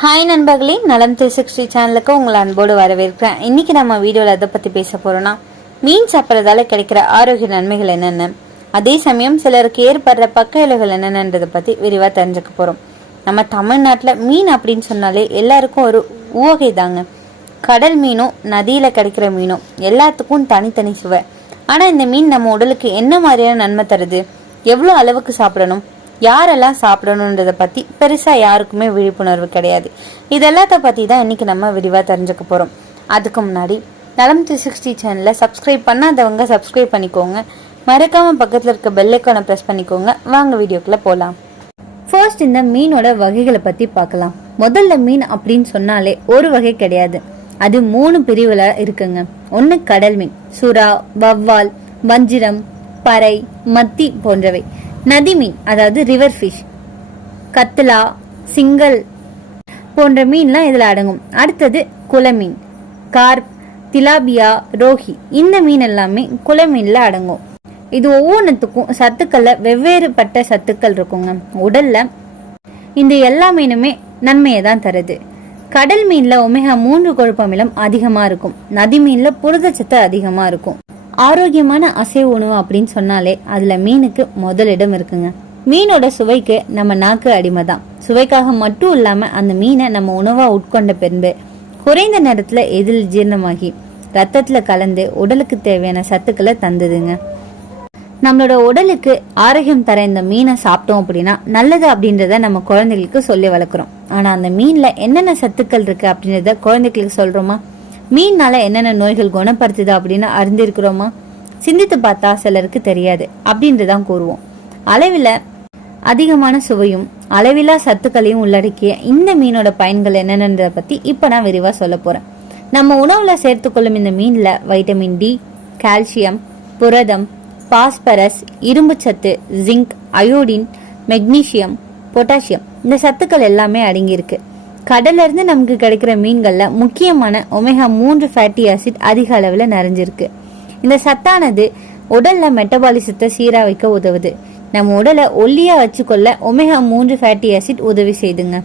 Hi நண்பர்களே, நலம் 360 சேனலுக்கு உங்களை அன்போடு வரவேற்கிறேன். இன்னைக்கு நம்ம வீடியோவில் எதை பற்றி பேச போகிறோன்னா, மீன் சாப்பிட்றதால கிடைக்கிற ஆரோக்கிய நன்மைகள் என்னென்ன, அதே சமயம் சிலருக்கு ஏற்படுற பக்க விளைவுகள் என்னென்னன்றதை பற்றி விரிவாக தெரிஞ்சுக்க போகிறோம். நம்ம தமிழ்நாட்டில் மீன் அப்படின்னு சொன்னாலே எல்லாருக்கும் ஒரு உவகை தாங்க. கடல் மீனும் நதியில் கிடைக்கிற மீனும் எல்லாத்துக்கும் தனித்தனி சுவை. ஆனால் இந்த மீன் நம்ம உடலுக்கு என்ன மாதிரியான நன்மை தருது, எவ்வளோ அளவுக்கு சாப்பிடணும், யாரெல்லாம் சாப்பிடணுன்றதை பற்றி பெருசாக யாருக்குமே விழிப்புணர்வு கிடையாது. இதெல்லாத்த பற்றி தான் இன்றைக்கி நம்ம விரிவாக தெரிஞ்சுக்க போகிறோம். அதுக்கு முன்னாடி நலம் 360 சேனலை சப்ஸ்கிரைப் பண்ணாதவங்க சப்ஸ்கிரைப் பண்ணிக்கோங்க. மறக்காமல் பக்கத்தில் இருக்க பெல்லைக்கானை ப்ரெஸ் பண்ணிக்கோங்க. வாங்க வீடியோக்குள்ளே போகலாம். ஃபர்ஸ்ட் இந்த மீனோட வகைகளை பற்றி பார்க்கலாம். முதல்ல மீன் அப்படின்னு சொன்னாலே ஒரு வகை கிடையாது, அது 3 பிரிவில் இருக்குங்க. ஒன்று கடல் மீன், சுறா, வவ்வால், வஞ்சிரம், பறை, மத்தி போன்றவை. நதி மீன் அதாவது ரிவர் ஃபிஷ், கத்லா, சிங்கல் போன்ற மீன்லாம் இதில் அடங்கும். அடுத்தது குளமீன், கார்ப், திலாபியா, ரோஹி. இந்த மீன் எல்லாமே குளமீன்ல அடங்கும். இது ஒவ்வொன்றுத்துக்கும் சத்துக்கள்ல வெவ்வேறுபட்ட சத்துக்கள் இருக்குங்க. உடல்ல இந்த எல்லா மீனுமே நன்மையை தான் தருது. கடல் மீன்ல ஒமேகா 3 கொழுப்பு அமிலம் அதிகமா இருக்கும். நதி மீன்ல புரதச்சத்து அதிகமா இருக்கும். ஆரோக்கியமான அசைவ உணவு அப்படின்னு சொன்னாலே அதுல மீனுக்கு முதலிடம் இருக்குங்க. மீனோட சுவைக்கு நம்ம நாக்கு அடிமைதான். சுவைக்காக மட்டும் இல்லாம அந்த மீனை நம்ம உணவா உட்கொண்ட பின்பு குறைந்த நேரத்துல எதில் ஜீரணமாகி ரத்தத்துல கலந்து உடலுக்கு தேவையான சத்துக்களை தந்ததுங்க. நம்மளோட உடலுக்கு ஆரோக்கியம் தர இந்த மீனை சாப்பிட்டோம் அப்படின்னா நல்லது அப்படின்றத நம்ம குழந்தைகளுக்கு சொல்லி வளர்க்குறோம். ஆனா அந்த மீன்ல என்னென்ன சத்துக்கள் இருக்கு அப்படின்றத குழந்தைகளுக்கு சொல்றோமா? மீன்னால என்னென்ன நோய்கள் குணப்படுத்துது அப்படின்னு அறிந்திருக்கிறோமா? சிந்தித்து பார்த்தா சிலருக்கு தெரியாது அப்படின்றதான் கூறுவோம். அளவில் அதிகமான சுவையும் அளவிலா சத்துக்களையும் உள்ளடக்கிய இந்த மீனோட பயன்கள் என்னென்னதை பத்தி இப்ப நான் விரிவா சொல்ல போறேன். நம்ம உணவுல சேர்த்துக்கொள்ளும் இந்த மீன்ல வைட்டமின் டி, கால்சியம், புரதம், பாஸ்பரஸ், இரும்பு சத்து, ஜிங்க், அயோடின், மெக்னீசியம், பொட்டாசியம் இந்த சத்துக்கள் எல்லாமே அடங்கியிருக்கு. கடல்ல இருந்து நமக்கு கிடைக்கிற மீன்கள்ல முக்கியமான ஒமேகா 3 ஃபேட்டி ஆசிட் அதிக அளவுல நிறைஞ்சிருக்கு. இந்த சத்தானது உடல்ல மெட்டபாலிசத்தை சீரா வைக்க உதவுது. நம்ம உடலை ஒல்லியா வச்சுக்கொள்ள ஒமேகா 3 ஃபேட்டி ஆசிட் உதவி செய்துங்க.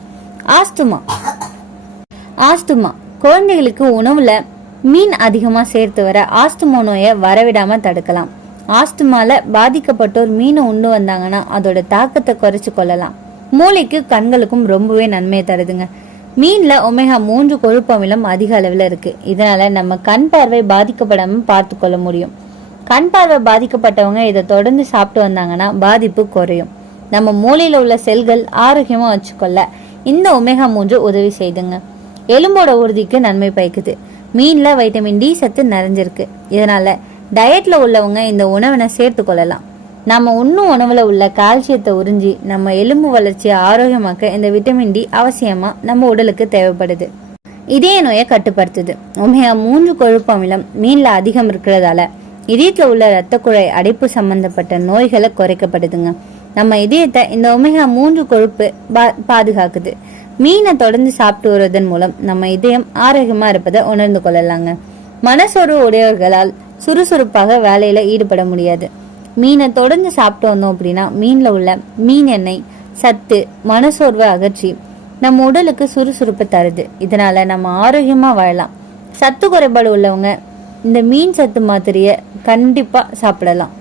ஆஸ்துமா குழந்தைகளுக்கு உணவுல மீன் அதிகமா சேர்த்து வர ஆஸ்துமா நோயை வரவிடாம தடுக்கலாம். ஆஸ்துமால பாதிக்கப்பட்டோர் மீனை உண்டு வந்தாங்கன்னா அதோட தாக்கத்தை குறைச்சு கொள்ளலாம். மூளைக்கு கண்களுக்கும் ரொம்பவே நன்மையை தருதுங்க. மீன்ல ஒமேகா 3 கொழுப்பு அமிலம் அதிக அளவுல இருக்கு. இதனால நம்ம கண் பார்வை பாதிக்கப்படாம பார்த்து கொள்ள முடியும். கண் பார்வை பாதிக்கப்பட்டவங்க இதை தொடர்ந்து சாப்பிட்டு வந்தாங்கன்னா பாதிப்பு குறையும். நம்ம மூளையில உள்ள செல்கள் ஆரோக்கியமா வச்சுக்கொள்ள இந்த ஒமேகா 3 உதவி செய்துங்க. எலும்போட உறுதிக்கு நன்மை பயக்குது. மீன்ல வைட்டமின் டி சத்து நிறைஞ்சிருக்கு. இதனால டயட்ல உள்ளவங்க இந்த உணவினை சேர்த்து கொள்ளலாம். நம்ம உண்ணும் உணவுல உள்ள கால்சியத்தை உறிஞ்சி நம்ம எலும்பு வளர்ச்சியை ஆரோக்கியமாக்க இந்த விட்டமின் டி அவசியமா நம்ம உடலுக்கு தேவைப்படுது. இதய நோயை கட்டுப்படுத்துது. ஒமேகா 3 கொழுப்பு அமிலம் மீன்ல அதிகம் இருக்கிறதால இதயத்துல உள்ள இரத்த குழாய் அடைப்பு சம்பந்தப்பட்ட நோய்களை குறைக்கப்படுதுங்க. நம்ம இதயத்தை இந்த ஒமேகா 3 கொழுப்பு பாதுகாக்குது. மீனை தொடர்ந்து சாப்பிட்டு வருவதன் மூலம் நம்ம இதயம் ஆரோக்கியமா இருப்பதை உணர்ந்து கொள்ளலாங்க. மனசோர்வு உடையவர்களால் சுறுசுறுப்பாக வேலையில ஈடுபட முடியாது. மீனை தொடர்ந்து சாப்பிட்டு வந்தோம் அப்படின்னா மீன்ல உள்ள மீன் எண்ணெய் சத்து மனசோர்வை அகற்றி நம்ம உடலுக்கு சுறுசுறுப்பு தருது. இதனால நம்ம ஆரோக்கியமா வாழலாம். சத்து குறைபாடு உள்ளவங்க இந்த மீன் சத்து மாத்திரைய கண்டிப்பா சாப்பிடலாம்.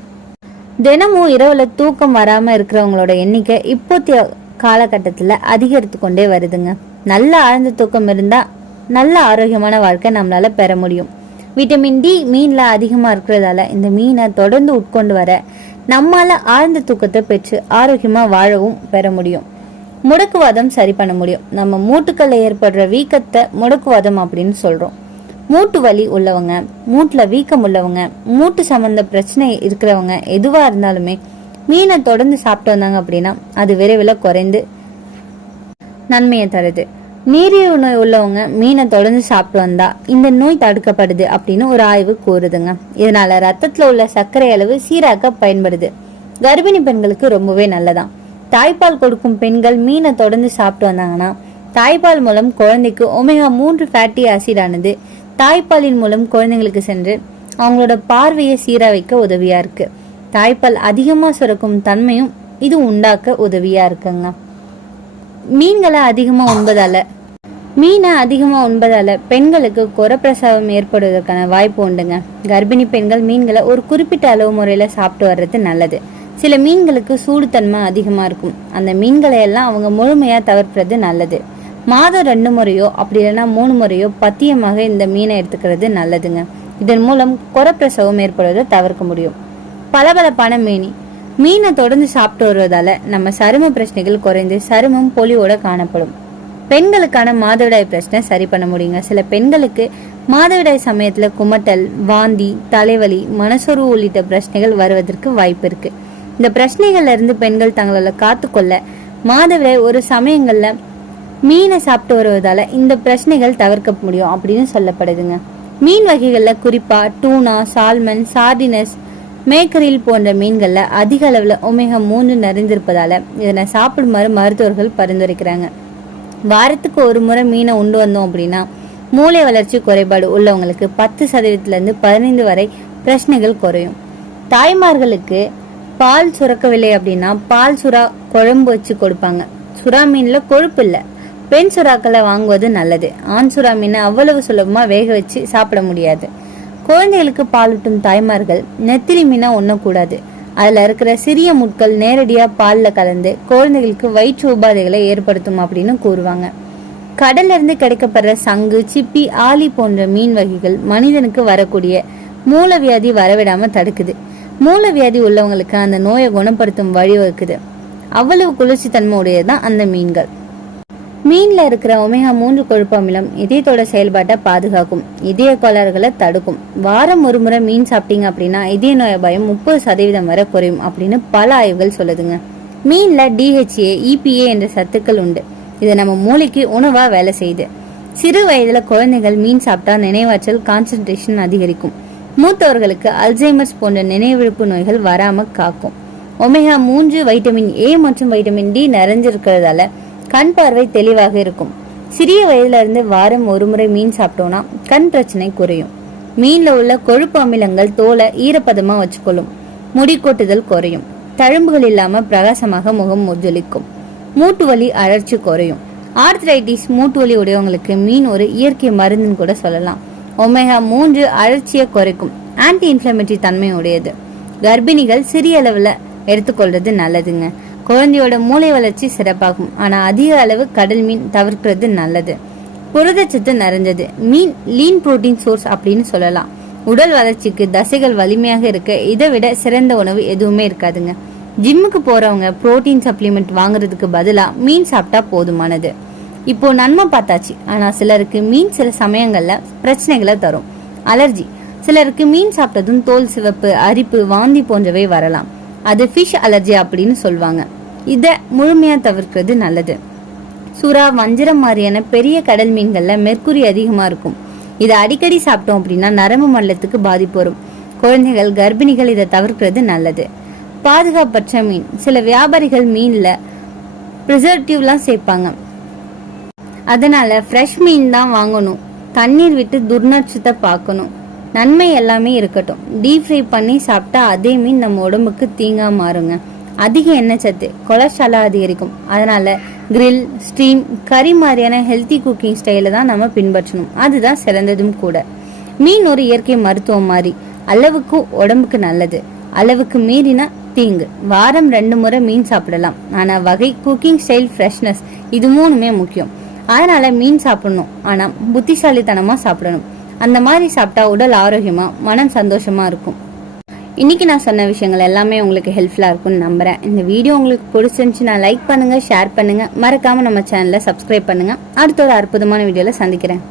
தினமும் இரவுல தூக்கம் வராம இருக்கிறவங்களோட எண்ணிக்கை இப்போதைய காலகட்டத்துல அதிகரித்து கொண்டே வருதுங்க. நல்ல ஆழ்ந்த தூக்கம் இருந்தா நல்ல ஆரோக்கியமான வாழ்க்கை நம்மளால பெற முடியும். விட்டமின் டி மீன்ல அதிகமா இருக்கிறதால இந்த மீனை தொடர்ந்து உட்கொண்டு வர நம்மால ஆழ்ந்த தூக்கத்தை பெற்று ஆரோக்கியமா வாழவும் பெற முடியும். முடக்குவாதம் சரி பண்ண முடியும். நம்ம மூட்டுக்கள்ல ஏற்படுற வீக்கத்தை முடக்குவாதம் அப்படின்னு சொல்றோம். மூட்டு வலி உள்ளவங்க, மூட்டுல வீக்கம் உள்ளவங்க, மூட்டு சம்பந்த பிரச்சனை இருக்கிறவங்க எதுவா இருந்தாலுமே மீனை தொடர்ந்து சாப்பிட்டு வந்தாங்க அப்படின்னா அது விரைவில் குறைந்து நன்மையை தருது. நீரிழிவு நோய் உள்ளவங்க மீனை தொடர்ந்து சாப்பிட்டு வந்தா இந்த நோய் தடுக்கப்படுது அப்படின்னு ஒரு ஆய்வு கூறுதுங்க. இதனால ரத்தத்துல உள்ள சர்க்கரை அளவு சீராக்க பயன்படுது. கர்ப்பிணி பெண்களுக்கு ரொம்பவே நல்லதான். தாய்ப்பால் கொடுக்கும் பெண்கள் மீனை தொடர்ந்து சாப்பிட்டு வந்தாங்கன்னா தாய்ப்பால் மூலம் குழந்தைக்கு ஒமேகா 3 ஃபேட்டி ஆசிட் ஆனது தாய்ப்பாலின் மூலம் குழந்தைங்களுக்கு சென்று அவங்களோட பார்வையை சீரா வைக்க உதவியா இருக்கு. தாய்ப்பால் அதிகமா சுரக்கும் தன்மையும் இது உண்டாக்க உதவியா இருக்குங்க. மீன்களை அதிகமா உண்பதால மீனை அதிகமாக உண்பதால பெண்களுக்கு குறப்பிரசவம் ஏற்படுவதற்கான வாய்ப்பு உண்டுங்க. கர்ப்பிணி பெண்கள் மீன்களை ஒரு குறிப்பிட்ட அளவு முறையில் சாப்பிட்டு வர்றது நல்லது. சில மீன்களுக்கு சூடுத்தன்மை அதிகமாக இருக்கும். அந்த மீன்களை எல்லாம் அவங்க முழுமையாக தவிர்க்கிறது நல்லது. மாதம் 2 முறையோ அப்படி இல்லைன்னா 3 முறையோ பத்தியமாக இந்த மீனை எடுத்துக்கிறது நல்லதுங்க. இதன் மூலம் குறப்பிரசவம் ஏற்படுவதை தவிர்க்க முடியும். பளபளப்பான மீனை தொடர்ந்து சாப்பிட்டு வருவதால நம்ம சரும பிரச்சனைகள் குறைந்து சருமம் பொலிவோட காணப்படும். பெண்களுக்கான மாதவிடாய் பிரச்சனை சரி பண்ண முடியுங்க. சில பெண்களுக்கு மாதவிடாய் சமயத்துல குமட்டல், வாந்தி, தலைவலி, மனசோர்வு உள்ளிட்ட பிரச்சனைகள் வருவதற்கு வாய்ப்பு இருக்கு. இந்த பிரச்சனைகள்ல இருந்து பெண்கள் தங்களை காத்துக்கொள்ள மாதவிடாய் ஒரு சமயங்கள்ல மீனை சாப்பிட்டு வருவதால இந்த பிரச்சனைகள் தவிர்க்க முடியும் அப்படின்னு சொல்லப்படுதுங்க. மீன் வகைகள்ல குறிப்பா டூனா, சால்மன், சார்டினஸ், மேக்கரில் போன்ற மீன்கள்ல அதிக அளவுல ஒமேகா 3 நிறைந்திருப்பதால இதனை சாப்பிடுமாறு மருத்துவர்கள் பரிந்துரைக்கிறாங்க. வாரத்துக்கு ஒரு முறை மீனை உண்டு வந்தோம் அப்படின்னா மூளை வளர்ச்சி குறைபாடு உள்ளவங்களுக்கு 10% 15 வரை பிரச்சனைகள் குறையும். தாய்மார்களுக்கு பால் சுரக்கவில்லை அப்படின்னா பால் சுறா குழம்பு வச்சு கொடுப்பாங்க. சுறா மீன்ல கொழுப்பு இல்லை. பெண் சுறாக்களை வாங்குவது நல்லது. ஆண் சுறா மீனை அவ்வளவு சுலபமா வேக வச்சு சாப்பிட முடியாது. குழந்தைகளுக்கு பாலூட்டும் தாய்மார்கள் நெத்திலி மீனை உண்ணக்கூடாது. அதுல இருக்கிற சிறிய முட்கள் நேரடியா பால்ல கலந்து குழந்தைகளுக்கு வயிற்று உபாதைகளை ஏற்படுத்தும் அப்படின்னு கூறுவாங்க. கடல்ல இருந்து கிடைக்கப்படுற சங்கு, சிப்பி, ஆலி போன்ற மீன் வகைகள் மனிதனுக்கு வரக்கூடிய மூலவியாதி வரவிடாம தடுக்குது. மூலவியாதி உள்ளவங்களுக்கு அந்த நோயை குணப்படுத்தும் வழிவகுக்குது. அவ்வளவு குளிர்ச்சி தன்மை உடையதுதான் அந்த மீன்கள். மீன்ல இருக்கிற ஒமேகா 3 கொழுப்பு அமிலம் இதயத்தோட செயல்பாட்டை பாதுகாக்கும், இதய கோளாறுகளை தடுக்கும். வாரம் ஒரு முறை மீன் சாப்பிட்டீங்க அப்படின்னா இதய நோய் அபாயம் 30% வரை குறையும் அப்படின்னு பல ஆய்வுகள் சொல்லுதுங்க. மீன்ல DHA, EPA என்ற சத்துக்கள் உண்டு. இது நம்ம மூளைக்கு உணவா வேலை செய்யுது. சிறு வயதுல குழந்தைகள் மீன் சாப்பிட்டா நினைவாற்றல், கான்சென்ட்ரேஷன் அதிகரிக்கும். மூத்தவர்களுக்கு அல்சைமர்ஸ் போன்ற நினைவிழப்பு நோய்கள் வராம காக்கும். ஒமேகா 3 வைட்டமின் A மற்றும் வைட்டமின் D நிறைஞ்சிருக்கிறதால கண் பார்வை தெளிவாக இருக்கும். சிறிய வயதுல இருந்து வாரம் ஒரு முறை மீன் சாப்பிட்டோம்னா கண் பிரச்சனை குறையும். மீன்ல உள்ள கொழுப்பு அமிலங்கள் தோலை ஈரப்பதமா வச்சுக்கொள்ளும். முடி கொட்டுதல் குறையும். தழும்புகள் இல்லாம பிரகாசமாக முகம் ஜொலிக்கும். மூட்டு வலி, அழற்சி குறையும். ஆர்த்ரைட்டிஸ், மூட்டு வலி உடையவங்களுக்கு மீன் ஒரு இயற்கை மருந்துன்னு கூட சொல்லலாம். ஒமேகா 3 அழற்சியை குறைக்கும், ஆன்டி இன்ஃபிளமேட்டரி தன்மை உடையது. கர்ப்பிணிகள் சிறிய அளவுல எடுத்துக்கொள்றது நல்லதுங்க. குழந்தையோட மூளை வளர்ச்சி சிறப்பாகும். ஆனா அதிக அளவு கடல் மீன் தவிர்க்கிறது நல்லது. புரதச்சத்து நிறைஞ்சது மீன் லீன் புரோட்டீன் சோர்ஸ் அப்படின்னு சொல்லலாம். உடல் வளர்ச்சிக்கு, தசைகள் வலிமையாக இருக்க இதை விட சிறந்த உணவு எதுவுமே இருக்காதுங்க. ஜிம்முக்கு போறவங்க புரோட்டீன் சப்ளிமெண்ட் வாங்குறதுக்கு பதிலா மீன் சாப்பிட்டா போதுமானது. இப்போ நன்மை பார்த்தாச்சு. ஆனா சிலருக்கு மீன் சில சமயங்கள்ல பிரச்சனைகளை தரும். அலர்ஜி, சிலருக்கு மீன் சாப்பிட்டதும் தோல் சிவப்பு, அரிப்பு, வாந்தி போன்றவை வரலாம். அது ஃபிஷ் அலர்ஜி அப்படின்னு சொல்லுவாங்க. இத முழுமையா தவிர்க்கிறது நல்லது. சுறா, வஞ்சிரம் மாதிரியான பெரிய கடல் மீன்கள்ல மெர்க்குரி அதிகமா இருக்கும். இதை அடிக்கடி சாப்பிட்டோம் அப்படின்னா நரம்பு மண்டலத்துக்கு பாதிப்பு வரும். குழந்தைகள், கர்ப்பிணிகள் இதை தவிர்க்கிறது நல்லது. பாதுகாப்பற்ற மீன், சில வியாபாரிகள் மீன்ல ப்ரிசர்வேட்டிவ்லாம் சேர்ப்பாங்க. அதனால ஃப்ரெஷ் மீன் தான் வாங்கணும். தண்ணீர் விட்டு துர்நட்சத்தை பார்க்கணும். நன்மை எல்லாமே இருக்கட்டும். டீப் ஃப்ரை பண்ணி சாப்பிட்டா அதே மீன் நம்ம உடம்புக்கு தீங்கா மாறுங்க. அதிக எண்ணெய் சத்து கொலஸ்ட்ராலை அதிகரிக்கும். அதனால கிரில், ஸ்டீம், கறி மாதிரியான ஹெல்த்தி குக்கிங் ஸ்டைல தான் நம்ம பின்பற்றணும். அதுதான் சிறந்ததும் கூட. மீன் ஒரு இயற்கை மருத்துவம் மாதிரி. அளவுக்கு உடம்புக்கு நல்லது, அளவுக்கு மீறினா தீங்கு. வாரம் 2 முறை மீன் சாப்பிடலாம். ஆனா வகை, குக்கிங் ஸ்டைல், ஃப்ரெஷ்னஸ் இது 3மே முக்கியம். அதனால மீன் சாப்பிடணும், ஆனா புத்திசாலித்தனமா சாப்பிடணும். அந்த மாதிரி சாப்பிட்டா உடல் ஆரோக்கியமா, மனம் சந்தோஷமா இருக்கும். இன்னைக்கு நான் சொன்ன விஷயங்கள் எல்லாமே உங்களுக்கு ஹெல்ப்ஃபுல்லா இருக்கும்னு நம்புறேன். இந்த வீடியோ உங்களுக்கு பிடிச்சிருந்துச்சுன்னா லைக் பண்ணுங்க, ஷேர் பண்ணுங்க, மறக்காம நம்ம சேனலை சப்ஸ்கிரைப் பண்ணுங்க. அடுத்த ஒரு அற்புதமான வீடியோல சந்திக்கிறேன்.